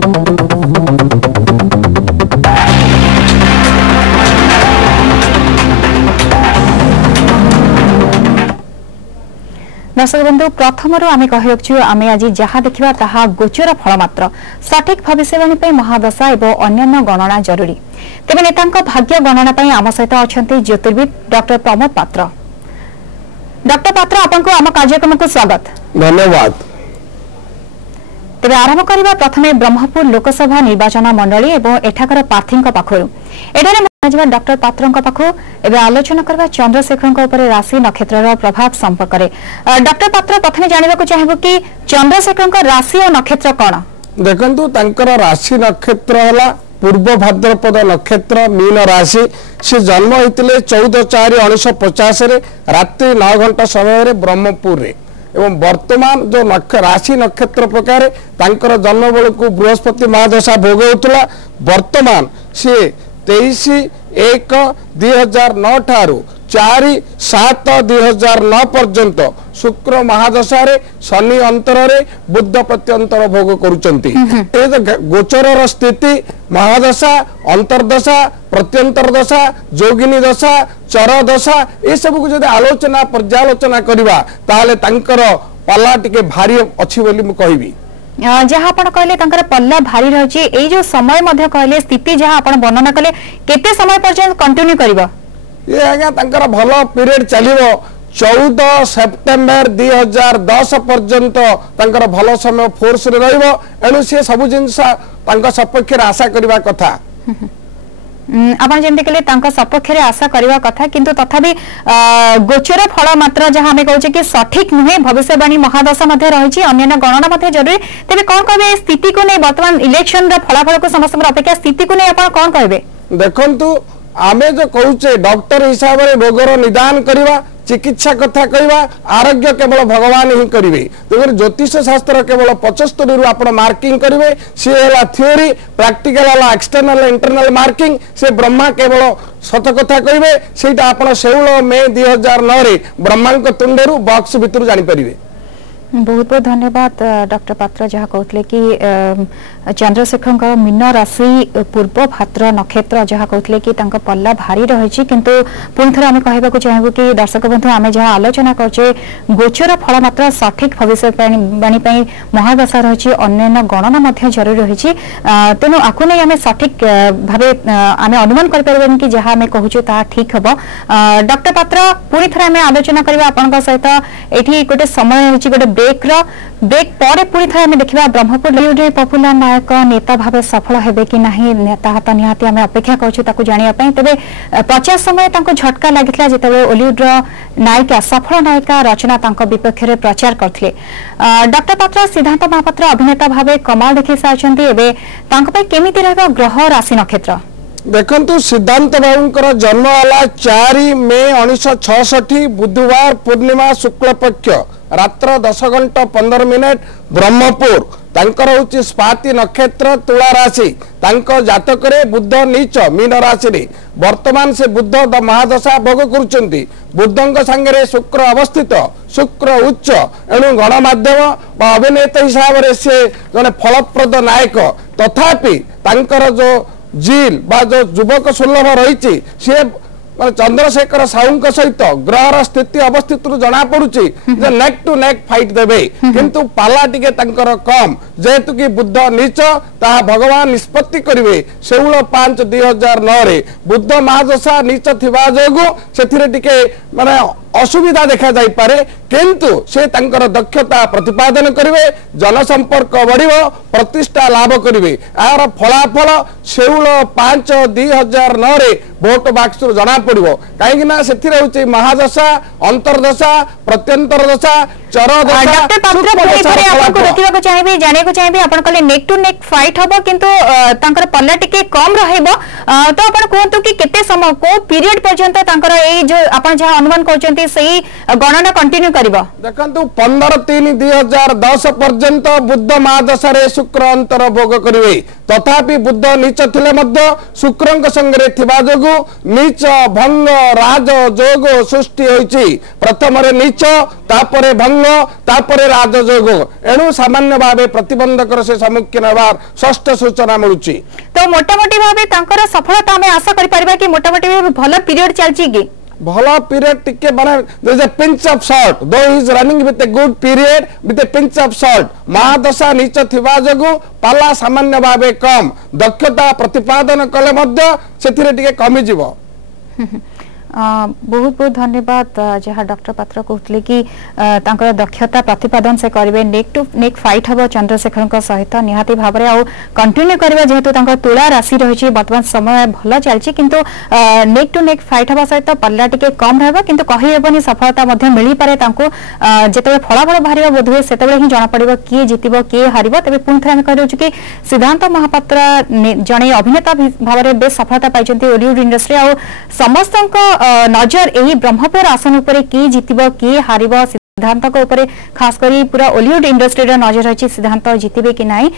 दर्शक बंधु प्रथम आम कही रखु आम आज जहाँ देखा ताहा गोचर फल मात्र सठिक भविष्यवाणी महादशा एवं अन्य गणना जरूरी तेज नेता भाग्य गणना आम सहित अच्छा ज्योतिर्विद डॉक्टर प्रमोद पात्र। डॉक्टर पात्र आपको आम कार्यक्रम को स्वागत धन्यवाद। तेज आरंभ करवा प्रथमे ब्रह्मपुर लोकसभा निर्वाचन मंडली और एठाकर प्रार्थी पाखु एठारे डॉक्टर पात्र पाखु एवं आलोचना करवा चंद्रशेखर राशि नक्षत्र प्रभाव संपर्क में। डॉक्टर पात्र प्रथमे जानवा चाहबू कि चंद्रशेखर राशि और नक्षत्र कौन देखु राशि नक्षत्र है पूर्व भाद्रपद नक्षत्र मीन राशि से जन्म होते 14/4/1950 रात्रि 9 घंटा समय ब्रह्मपुर रे एवं वर्तमान जो राशि नक्षत्र प्रकार तांकर जन्म बेल को बृहस्पति महादशा भोग होता वर्तमान सी 23/1/2009 ठारू 4/7/2009 पर्यंत शुक्र महादशा रे शनि अंतर रे बुद्ध प्रत्यंतर भोग करुचंती। गोचर स्थिति महादशा अंतर्दशा प्रत्यंतर दशा जोगिनी दशा चर दशा ये सब को जब आलोचना पर्यालोचना करवा ताहले तांकर पल्ला टिके भारी अछि बोली मु कहबी। जहाँ आप कहले पल्ला भारी रही ये जो समय कहले स्थिति जहाँ आप वर्णना कले केते समय पर्यंत कंटिन्यू करिवो ये आज्ञा तांकर भलो पीरियड चलिवो 14 सेप्टेम्बर 2010 पर्यंत तांकर भलो समय फोर्स रे रहइवो एनु से सब जिंस तांका सपक्ष रे आशा करबा कथा आपण जेंते कले तांका सपक्ष रे आशा करबा कथा किंतु तथापि गोचर फल मात्र जहाँ आमे कहूचे कि सठिक नुहे भविष्यवाणी महादशा मध्ये रहिछि अन्य गणना मध्ये जरूरी तेबे कोन कहबे स्थिति को नै वर्तमान इलेक्शन रा फलाफल को समस्त अपेक्षा स्थिति को नै आपण कोन कहबे देखंतु आमे जो कहूचे डॉक्टर हिसाब रे रोगर निदान करवा चिकित्सा कथा कहवा आरोग्य केवल भगवान ही करेंगे तेज ज्योतिष शास्त्र केवल 75 रु आप मार्किंग करेंगे सी है थ्योरी प्रैक्टिकल है एक्सटर्नल इंटरनल मार्किंग से ब्रह्मा केवल सत कथा कहे से आप 16 मे 2009 रे ब्रह्मा तुंडरू बॉक्स भितर जानीपर। बहुत बहुत धन्यवाद डॉक्टर पात्र जहाँ कहते कि चंद्रशेखर मीन राशि पूर्व भाद्र नक्षत्र जहाँ कहते कि पल्ला भारी रही किंतु पुणी थे आम कहवाक चाहबू कि दर्शक बंधु आम जहाँ आलोचना करे गोचर फल मात्र सठिक भविष्यवाणी महादशा रही अन्य गणना जरूरी रही तेणु आपको नहीं आम सठिक भाव आम अनुमान करें कि जहाँ आम कहूँ ता ठीक हम। डॉक्टर पात्र पुणी थे आम आलोचना करवा आपण सहित ये गोटे समय गोटे ब्रेक पर पूरी थे आम देखा ब्रह्मपुर पपुलर नायक नेता भाव सफल हेबे कि नहीं नेता तो निहाती आम अपेक्षा करूँ जानापी तेज प्रचार समय झटका लगी जिते ओलीउड नायिका सफल नायिका रचना विपक्ष में प्रचार करते डॉक्टर पात्र सिद्धांत महापात्र अभिनेता भाव कमाल देखी सारी केमी रहा ग्रह राशि नक्षत्र देखंतु सिद्धांत बाबूंकर जन्म है 4 मे 1966 बुधवार पूर्णिमा शुक्ल पक्ष रात्र 10:15 ब्रह्मपुर तांकर होची स्वाति नक्षत्र तुला राशि तांको जातक रे बुद्ध नीच मीन राशि रे वर्तमान से बुद्ध महादशा भोग करुचंती बुद्धंक संगे शुक्र अवस्थित शुक्र उच्च एणु गणमाध्यम बा अभिनेता हिसाब रे से जने फलप्रद नायक तथापि तांकर जो जील बा जो युवक सुलभ रही सी चंद्रशेखर साहू सहित ग्रहर स्थिति अवस्थित जना पड़ुची नेक टू नेक फाइट देबे किंतु पाला टिके तांकर कम जेहेतु कि बुद्ध नीच ता भगवान निष्पत्ति करिवे 16/5/2009 रे बुद्ध महादशा नीच थिबा जोगु सेथिरे टिके माने असुविधा देखा जाई पारे किंतु से तांकर दक्षता प्रतिपादन करिवे जनसंपर्क बढ़िबो प्रतिष्ठा लाभ करिवे आर फलाफल 16/5/2009 रे वोट बाक्स जना पड़िबो काहेकि ना सेथिरे होची महादशा अंतर्दशा प्रत्यंतर दशा चर दशा। डॉक्टर पात्र पुणी थरे आपको देखिबा को चाहिबे जाने को चाहिबे आपण कहले नेक टू नेक फाइट हबो किंतु तांकर पल्ला टिके कम रहइबो तो आपण कहतु कि केते समय को पीरियड पर्यंत तांकर ए जो आपण जहा अनुमान करचंती सही गणना कंटिन्यू करबो देखंतु 15/3/2010 पर्यंत बुद्ध महादशा रे शुक्र अंतर भोग करिवे तथापि बुद्ध नीच थिले मध्य शुक्रंक संगे थिबा जोगु नीच भंग राज जोग सृष्टि होईची प्रथम रे नीच तापरे भंग तापरे राज जोग एणु सामान्य भावे प्रतिबंधकर से सम्मुखीन होबार षष्ठ सूचना मिलुची तो मोटामोटी भावे तांकर सफलता हमें आशा करि परबा कि मोटामोटी भावे भलो पीरियड चलची कि भला पीरियड टिके बना there is a pinch of salt though he is running with a good period with a pinch of salt महादशा नीच थिबा जगु पाला सामान्य भावे कम दक्षता प्रतिपादन कले मध्य सेथिरे टिके कमी जीवो बहुत बहुत धन्यवाद जहाँ डॉक्टर पात्र कहते कि दक्षता प्रतिपादन से करेंगे नेक टू नेक फाइट हम चंद्रशेखर सहित निहाती भाव में कंटिन्यू करेंगे जेहेतु तुला राशि रही बर्तमान समय भल चलती किंतु नेक टू नेक फाइट हवा सहित पल्ला टिके कम रहा किंतु कहीहबनी सफलता मिल पारे जिते फलाफल बाहर बोध हुए से ही जना पड़ो किए जीतब किए हार तेज पुणी थे कह कि सिद्धांत महापात्र जड़े अभिनेता भाव में बेस सफलता पाई ओलीवुड इंडस्ट्री आ समस्त नजर यही ब्रह्मपुर आसन उपरे किए जीतब किए हार सिद्धांत उपरे खास करी पूरा ओलीवुड इंडस्ट्री नजर रही सिद्धांत जीतबे कि नहीं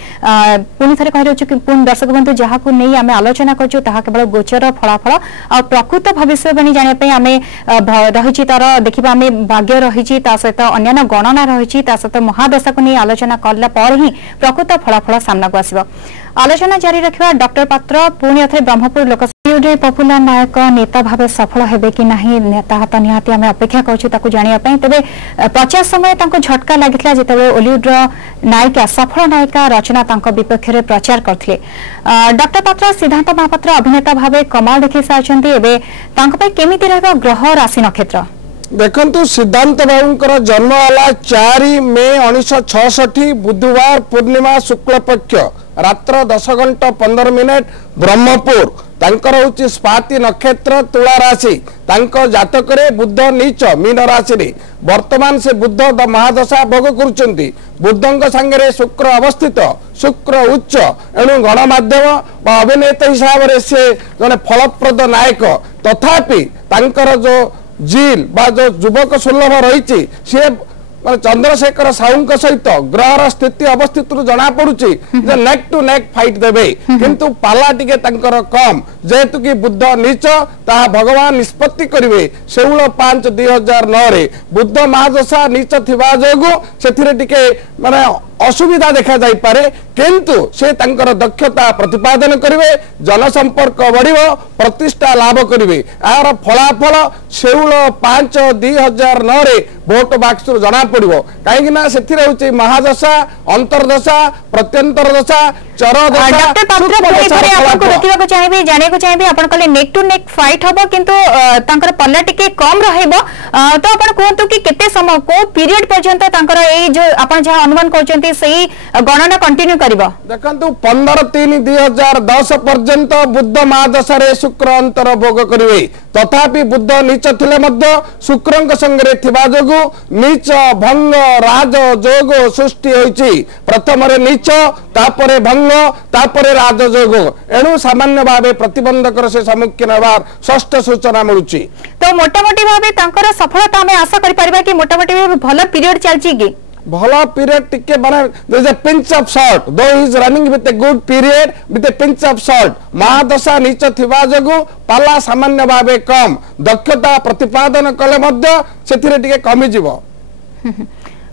पुणी थे कह कि पुणी दर्शक बंधु जहाँ को नहीं आम आलोचना कर केवल गोचर फलाफल आ प्रकृत भविष्यवाणी जानापी आम रही तार देखा आम भाग्य रही सहित अन्य गणना रही सहित महादशा को नहीं आलोचना कला ही प्रकृत फलाफल सामना को आसब आलोचना जारी रखा डॉक्टर पात्र पुणी थे ब्रह्मपुर लोकसभा पपुलर नायक नेता भाव सफल हेबे कि नहीं नेता निहाती आम अपेक्षा करूँ जानापी तेज प्रचार समय झटका लगी जिते ओलीवुड नायिका सफल नायिका रचना विपक्ष में प्रचार करते डॉक्टर पात्र सिद्धांत महापात्र अभिनेता भाव कमाल देखी सारी केमी रहा ग्रह राशि नक्षत्र देखंतु सिद्धांत बाबूंकर जन्म वाला 4 मे 1966 बुधवार पूर्णिमा शुक्ल पक्ष रात्र 10:15 ब्रह्मपुर तांकर होची स्वाति नक्षत्र तुला राशि तांको जातक रे बुद्ध नीच मीन राशि रे वर्तमान से बुद्ध द महादशा भोग करुचंती बुद्धंक संगे शुक्र अवस्थित शुक्र उच्च एणु गणमाध्यम बा अभिनेता हिसाब रे से जने फलप्रद नायक तथापि तांकर जो जील बा जो युवक सुलभ रही सी माने चंद्रशेखर साहू सहित ग्रहर स्थिति अवस्थित जना पड़ुची नेक टू नेक फाइट देबे किंतु पाला टिके तांकर कम जेहेतु कि बुद्ध नीच ता भगवान निष्पत्ति करिवे 16/5/2009 रे बुद्ध महादशा नीच थिबा जोगु सेथिरे टिके माने असुविधा देखा जाई पारे किंतु से तांकर दक्षता प्रतिपादन करिवे जनसंपर्क बढ़िबो प्रतिष्ठा लाभ करिवे आर फलाफल 16/5/2009 रे वोट बाक्स जना पड़िबो काहेकि ना सेथिरे होची महादशा अंतर्दशा प्रत्यंतर दशा चर दशा डॉक्टर पात्र पुनी थरे आपको देखिबा चाहिबे जाने को चाहिबे आपण कहले नेक टू नेक फाइट हबो किंतु तांकर पल्ला टिके कम रहइबो तो आपण कहंतु कि केते समय को पीरियड पर्यंत तांकर ए जो आपण जहा अनुमान करचंती सही गणना कंटिन्यू करबो देखंतु 15/3/2010 पर्यंत बुद्ध महादशा रे शुक्र अंतर भोग करिवे तथापि बुद्ध नीच थिले मध्य शुक्रंक संगे थिबा जोगु नीच भंग राज जोग सृष्टि होईची प्रथम रे नीच तापरे भंग तापरे राज जोग एणु सामान्य भावे प्रतिबंधकर से सम्मुखीन होबार षष्ठ सूचना मिलुची तो मोटामोटी भावे तांकर सफलता हमें आशा करि परबा कि मोटामोटी भावे भलो पीरियड चलची कि भला पीरियड टिके बना there is a pinch of salt though he is running with a good period with a pinch of salt महादशा नीच थिबा जगु पाला सामान्य भावे कम दक्षता प्रतिपादन कले मध्य सेथिरे टिके कमी जीवो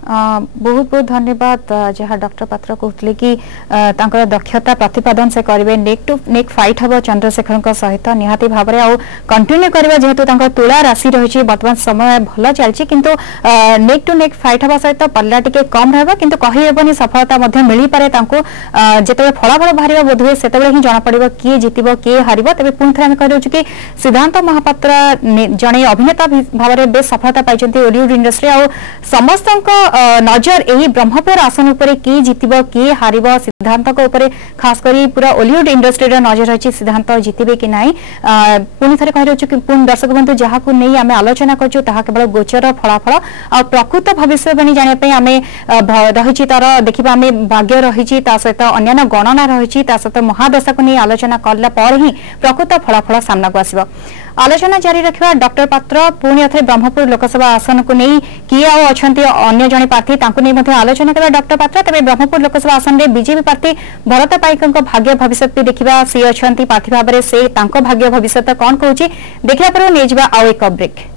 बहुत बहुत धन्यवाद जहाँ डॉक्टर पात्र कहते कि दक्षता प्रतिपादन से करेंगे नेक टू नेक फाइट हम चंद्रशेखर सहित निहाती भाव में कंटिन्यू करेंगे जेहेतु तुला राशि रही बर्तमान समय भल चलती किंतु नेक टू नेक फाइट हवा सहित पल्ला टिके कम रहा किंतु कहीहबनी सफलता मिल पारे जिते फलाफल बाहर बोध हुए से ही जना पड़ो किए जीतब किए हार तेज पुणी थे कह कि सिद्धांत महापात्र जड़े अभिनेता भाव में बेस सफलता पाई ओलीवुड इंडस्ट्री आ समस्त नजर यही ब्रह्मपुर आसन उपरे की जितिबो की हारिबो सिद्धांत को उपरे खास करी पूरा ओलिउड इंडस्ट्री रो नजर रही सिद्धांत जितिबे कि नाही पुनी थरे कहि रहछु कि पुन दर्शक बंधु जहा को नहीं आमे आलोचना करछु ताहा केवल गोचर फलाफल आ प्रकृत भविष्यवाणी जाने पे आमे रहिछि तार देखिबा आमे भाग्य रहिछि ता सहित अन्य गणना रहिछि ता सहित महादशा को नहीं आलोचना करला पर ही प्रकृत फलाफल सामना को आसीबो आलोचना जारी रखिबा डॉक्टर पात्र पुणी अथे ब्रह्मपुर लोकसभा आसन को नहीं किए आछंती अन्य जने प्रार्थी तांको नहीं मध्ये आलोचना करबा डॉक्टर पात्र तबे ब्रह्मपुर लोकसभा आसन रे बीजेपी प्रार्थी भरत पाइकन को भाग्य भविष्य देखिबा सी अछंती प्रार्थी भाबरे से तांको भाग्य भविष्य कोन कहूची देखिया पर नै जिबा आ एक ब्रेक।